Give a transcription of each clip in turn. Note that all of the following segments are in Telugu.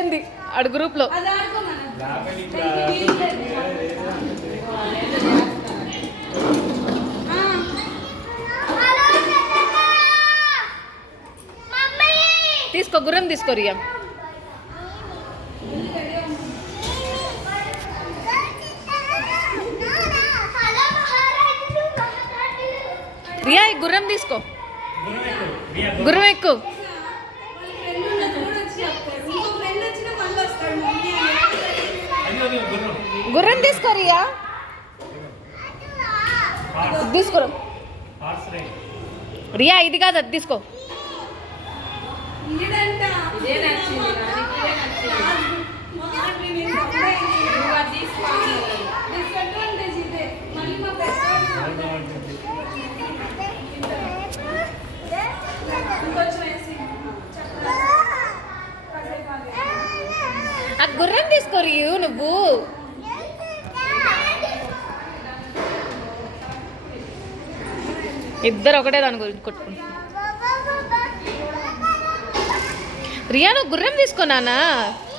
అయింది ఆడు గ్రూప్లో. తీసుకో గుర్రం తీసుకో రియా. రియా ఈ గుర్రం తీసుకో, గుర్రం ఎక్కు. గుర్రం తీసుకో రియా, తీసుకో రియా. ఇది కాదు, అది తీసుకో. ఆ గుర్రం తీసుకో రియు నువ్వు. ఇద్దరు ఒకటే దాని గురించి కొట్టుకుంటా. రియా నువ్వు గుర్రం తీసుకో నాన్న.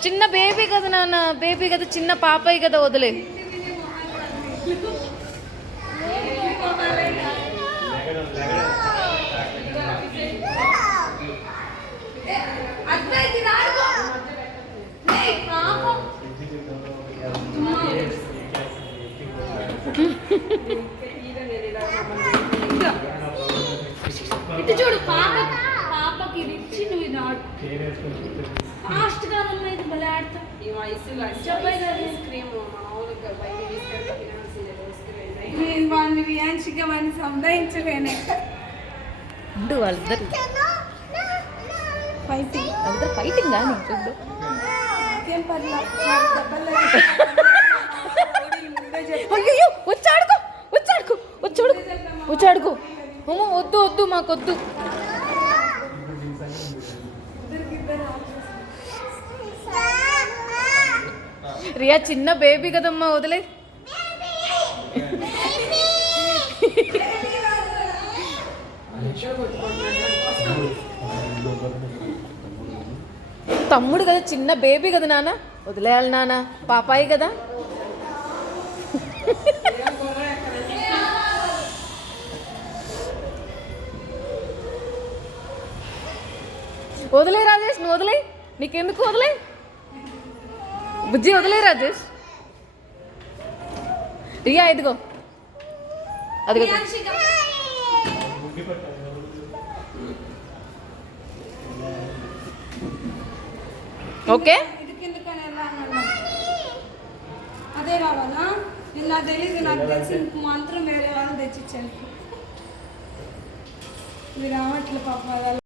చిన్న బేబీ కదా నాన్న, బేబీ కదా, చిన్న పాపయ్య కదా, వదిలే. ఇటు చూడు, పాపకి ఇది ఇచ్చి నువ్వు ఇది ఆడు. ఫాస్ట్ గా ఉన్నాయి, భలే ఆడతా. ఈ వయసులో వాడిని వియాంశిగా వాడిని సంధాయించలేనే. వాళ్ళిద్దరు ఫైటింగ్, వాళ్ళిద్దరు ఫైటింగ్ గా నీకు చూడు. అయ్యో వచ్చాడుకో, వచ్చాడుకో, వచ్చాడుకో, వచ్చాడుకో. అమ్మో వద్దు వద్దు, మాకొద్దు. రియా చిన్న బేబీ కదమ్మా, వదిలే. తమ్ముడు కదా, చిన్న బేబీ కదా నాన్న, వదిలేయాలి నాన్న, పాపాయి కదా. వదిలే రాజేష్, నువ్వు వదిలే. నీకెందుకు, వదిలే బుజ్జి, వదిలే రాజేష్. రియా ఇదిగో, అదిగో. ఓకే అదే కావాలా? నాకు తెలియదు, నాకు తెలిసి మాత్రం వేరే వాళ్ళు తెచ్చిచ్చాను. మీరు రావట్లే పాప.